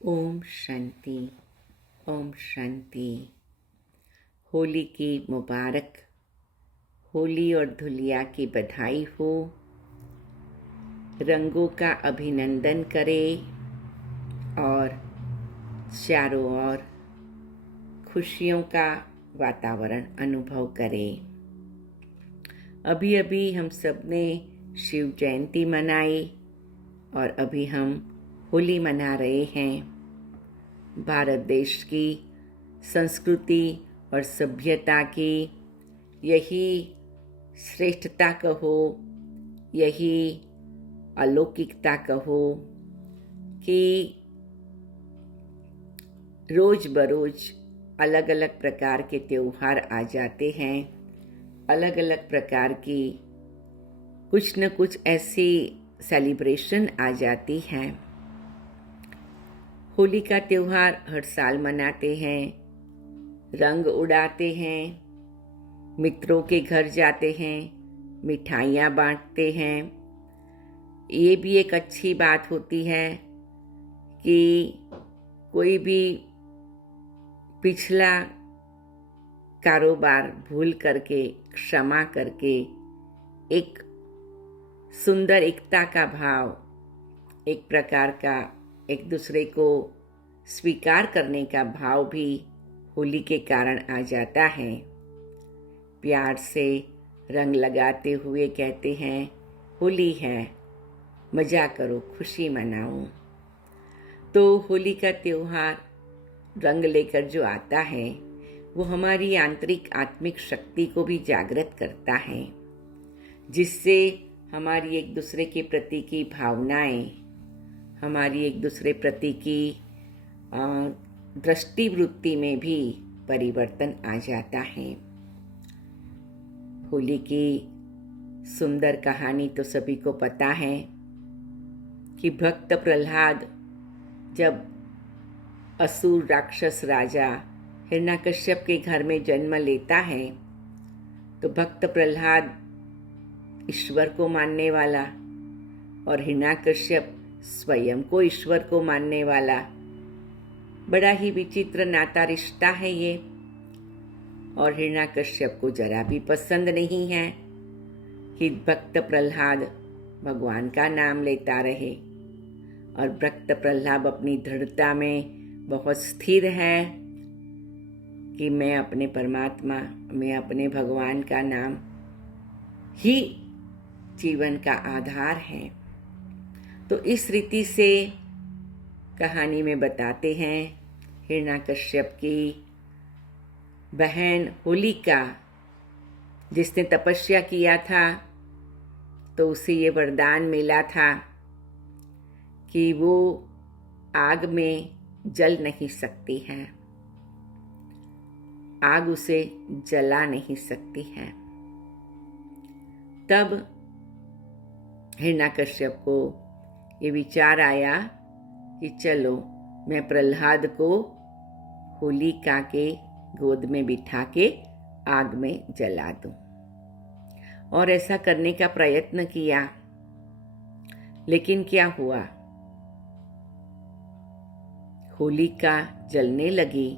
ओम शांति। ओम शांति। होली की मुबारक। होली और धुलिया की बधाई हो। रंगों का अभिनंदन करें और चारों ओर खुशियों का वातावरण अनुभव करें। अभी अभी हम सब ने शिव जयंती मनाई और अभी हम होली मना रहे हैं। भारत देश की संस्कृति और सभ्यता की यही श्रेष्ठता कहो, यही अलौकिकता कहो कि रोज बरोज अलग अलग प्रकार के त्योहार आ जाते हैं। अलग अलग प्रकार की कुछ न कुछ ऐसी सेलिब्रेशन आ जाती हैं। होली का त्योहार हर साल मनाते हैं, रंग उड़ाते हैं, मित्रों के घर जाते हैं, मिठाइयाँ बांटते हैं। ये भी एक अच्छी बात होती है कि कोई भी पिछला कारोबार भूल करके, क्षमा करके एक सुंदर एकता का भाव, एक प्रकार का एक दूसरे को स्वीकार करने का भाव भी होली के कारण आ जाता है। प्यार से रंग लगाते हुए कहते हैं होली है, मज़ा करो, खुशी मनाओ। तो होली का त्योहार रंग लेकर जो आता है वो हमारी आंतरिक आत्मिक शक्ति को भी जागृत करता है, जिससे हमारी एक दूसरे के प्रति की भावनाएं, हमारी एक दूसरे प्रति की दृष्टिवृत्ति में भी परिवर्तन आ जाता है। होली की सुंदर कहानी तो सभी को पता है कि भक्त प्रहलाद जब असुर राक्षस राजा हिरण्यकश्यप के घर में जन्म लेता है तो भक्त प्रहलाद ईश्वर को मानने वाला और हिरण्यकश्यप स्वयं को ईश्वर को मानने वाला, बड़ा ही विचित्र नाता रिश्ता है ये। और हिरण्यकश्यप को जरा भी पसंद नहीं है कि भक्त प्रहलाद भगवान का नाम लेता रहे। और भक्त प्रहलाद अपनी दृढ़ता में बहुत स्थिर है कि मैं अपने परमात्मा, मैं अपने भगवान का नाम ही जीवन का आधार है। तो इस रीति से कहानी में बताते हैं हिरण्यकश्यप की बहन होलिका, जिसने तपस्या किया था तो उसे ये वरदान मिला था कि वो आग में जल नहीं सकती है, आग उसे जला नहीं सकती है। तब हिरण्यकश्यप को ये विचार आया कि चलो मैं प्रहलाद को होलिका के गोद में बिठा के आग में जला दूं। और ऐसा करने का प्रयत्न किया, लेकिन क्या हुआ, होलिका जलने लगी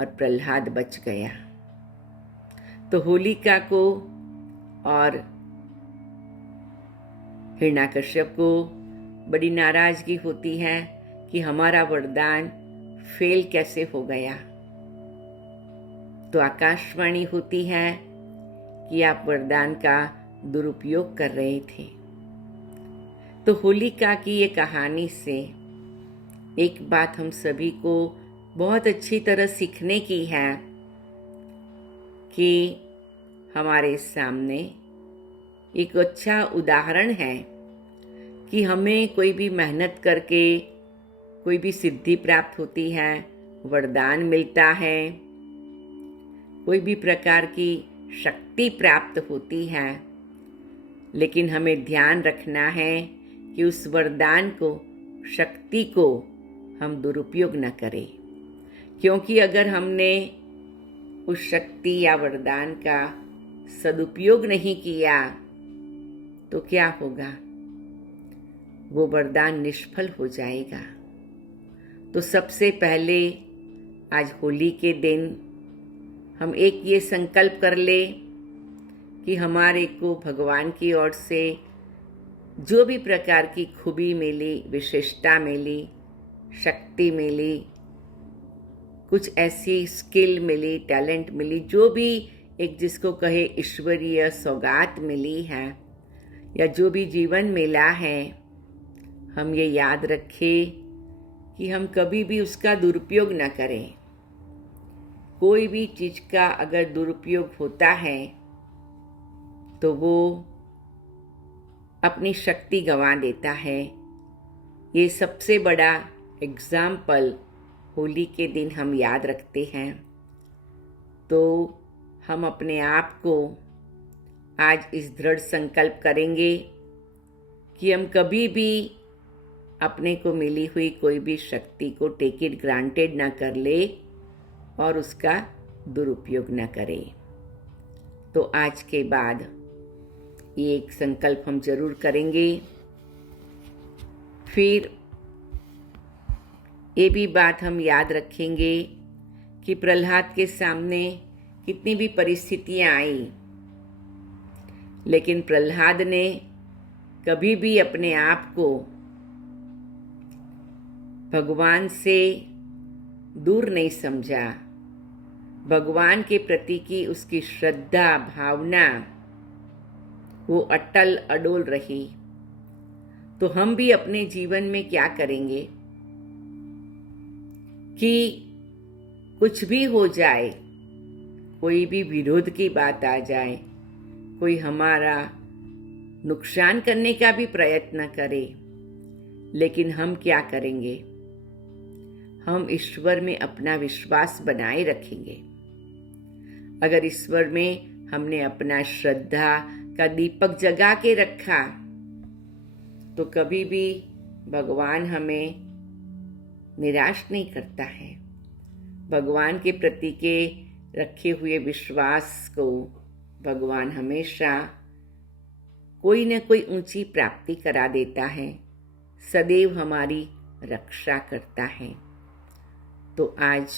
और प्रहलाद बच गया। तो होलिका को और हिरण्यकश्यप को बड़ी नाराजगी होती है कि हमारा वरदान फेल कैसे हो गया। तो आकाशवाणी होती है कि आप वरदान का दुरुपयोग कर रहे थे। तो होलिका की ये कहानी से एक बात हम सभी को बहुत अच्छी तरह सीखने की है कि हमारे सामने एक अच्छा उदाहरण है कि हमें कोई भी मेहनत करके कोई भी सिद्धि प्राप्त होती है, वरदान मिलता है, कोई भी प्रकार की शक्ति प्राप्त होती है, लेकिन हमें ध्यान रखना है कि उस वरदान को, शक्ति को हम दुरुपयोग न करें। क्योंकि अगर हमने उस शक्ति या वरदान का सदुपयोग नहीं किया तो क्या होगा, वो वरदान निष्फल हो जाएगा। तो सबसे पहले आज होली के दिन हम एक ये संकल्प कर ले कि हमारे को भगवान की ओर से जो भी प्रकार की खूबी मिली, विशेषता मिली, शक्ति मिली, कुछ ऐसी स्किल मिली, टैलेंट मिली, जो भी एक जिसको कहे ईश्वरीय सौगात मिली है या जो भी जीवन मिला है, हम ये याद रखें कि हम कभी भी उसका दुरुपयोग न करें। कोई भी चीज़ का अगर दुरुपयोग होता है तो वो अपनी शक्ति गंवा देता है। ये सबसे बड़ा एग्जाम्पल होली के दिन हम याद रखते हैं। तो हम अपने आप को आज इस दृढ़ संकल्प करेंगे कि हम कभी भी अपने को मिली हुई कोई भी शक्ति को टेक इट ग्रांटेड ना कर ले और उसका दुरुपयोग न करें। तो आज के बाद ये एक संकल्प हम जरूर करेंगे। फिर ये भी बात हम याद रखेंगे कि प्रहलाद के सामने कितनी भी परिस्थितियां आई, लेकिन प्रहलाद ने कभी भी अपने आप को भगवान से दूर नहीं समझा। भगवान के प्रति की उसकी श्रद्धा भावना वो अटल अडोल रही। तो हम भी अपने जीवन में क्या करेंगे कि कुछ भी हो जाए, कोई भी विरोध की बात आ जाए, कोई हमारा नुकसान करने का भी प्रयत्न करे, लेकिन हम क्या करेंगे? हम ईश्वर में अपना विश्वास बनाए रखेंगे। अगर ईश्वर में हमने अपना श्रद्धा का दीपक जगा के रखा तो कभी भी भगवान हमें निराश नहीं करता है। भगवान के प्रति के रखे हुए विश्वास को भगवान हमेशा कोई न कोई ऊंची प्राप्ति करा देता है, सदैव हमारी रक्षा करता है। तो आज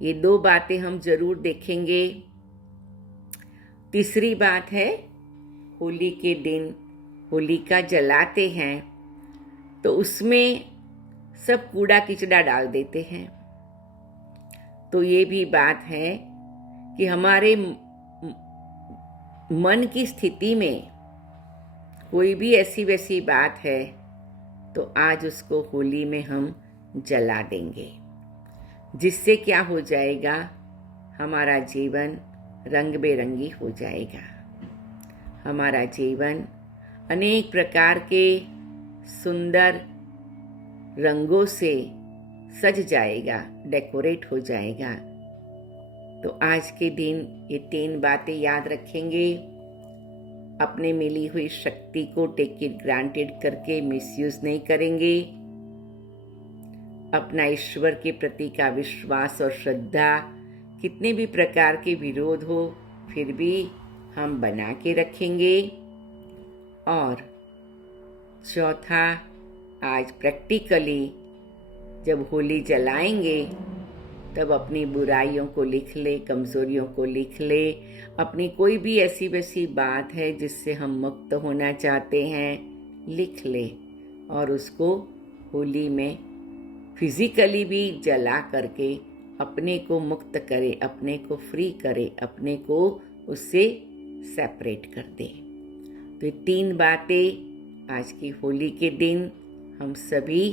ये दो बातें हम जरूर देखेंगे। तीसरी बात है, होली के दिन होलिका जलाते हैं तो उसमें सब कूड़ा किचड़ा डाल देते हैं। तो ये भी बात है कि हमारे मन की स्थिति में कोई भी ऐसी वैसी बात है तो आज उसको होली में हम जला देंगे, जिससे क्या हो जाएगा? हमारा जीवन रंग बेरंगी हो जाएगा। हमारा जीवन अनेक प्रकार के सुंदर रंगों से सज जाएगा, डेकोरेट हो जाएगा। तो आज के दिन ये 3 बातें याद रखेंगे। अपने मिली हुई शक्ति को टेक इट ग्रांटेड करके मिसयूज नहीं करेंगे। अपना ईश्वर के प्रति का विश्वास और श्रद्धा कितने भी प्रकार के विरोध हो फिर भी हम बना के रखेंगे। और चौथा, आज प्रैक्टिकली जब होली जलाएंगे तब अपनी बुराइयों को लिख ले, कमजोरियों को लिख ले, अपनी कोई भी ऐसी वैसी बात है जिससे हम मुक्त होना चाहते हैं लिख ले और उसको होली में फिजिकली भी जला करके अपने को मुक्त करे, अपने को फ्री करे, अपने को उससे सेपरेट कर दे। तो ये 3 बातें आज की होली के दिन हम सभी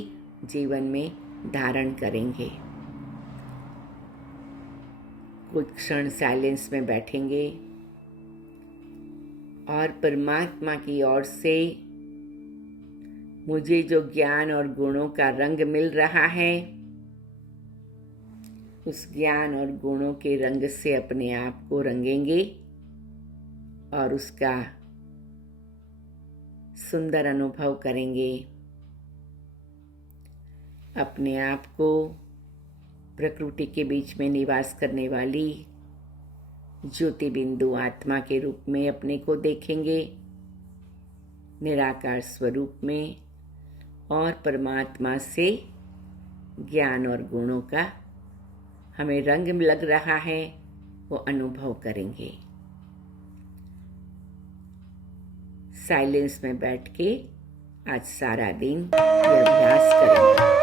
जीवन में धारण करेंगे। कुछ क्षण साइलेंस में बैठेंगे और परमात्मा की ओर से मुझे जो ज्ञान और गुणों का रंग मिल रहा है, उस ज्ञान और गुणों के रंग से अपने आप को रंगेंगे और उसका सुंदर अनुभव करेंगे। अपने आप को प्रकृति के बीच में निवास करने वाली ज्योति बिंदु आत्मा के रूप में अपने को देखेंगे, निराकार स्वरूप में, और परमात्मा से ज्ञान और गुणों का हमें रंग लग रहा है वो अनुभव करेंगे। साइलेंस में बैठ के आज सारा दिन ये अभ्यास करेंगे।